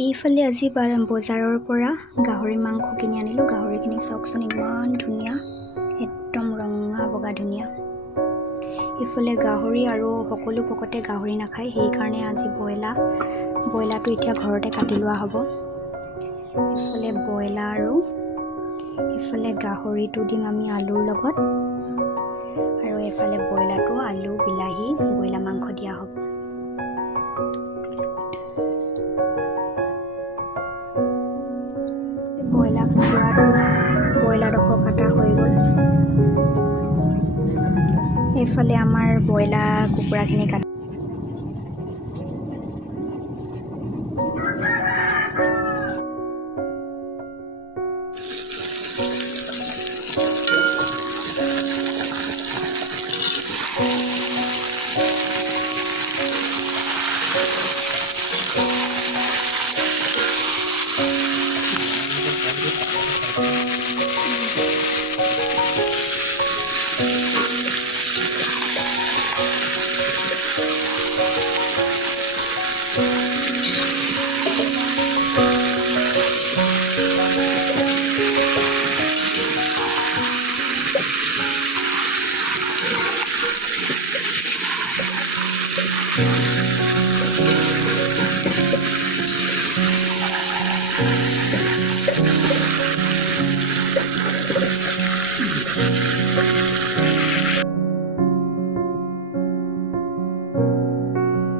এইফালে আজি বজাৰৰ পৰা গাহৰি মাংস কিনি আনিলোঁ। গাহৰিখিনি চাওকচোন, ইমান ধুনীয়া, একদম ৰঙা বগা ধুনীয়া। এইফালে গাহৰি আৰু সকলো ভকতে গাহৰি নাখায়, সেইকাৰণে আজি ব্ৰইলাৰটো এতিয়া ঘৰতে কাটি লোৱা হ'ব। এইফালে ব্ৰইলাৰ আৰু এইফালে গাহৰিটো দিম আমি আলুৰ লগত, আৰু এইফালে ব্ৰইলাৰটো আলু বিলাহী ব্ৰইলাৰ মাংস দিয়া হ'ব। ব্ৰইলাৰডোখৰ কাটা হৈ গ'ল। এইফালে আমাৰ ব্ৰইলাৰ কুকুৰাখিনি কাটা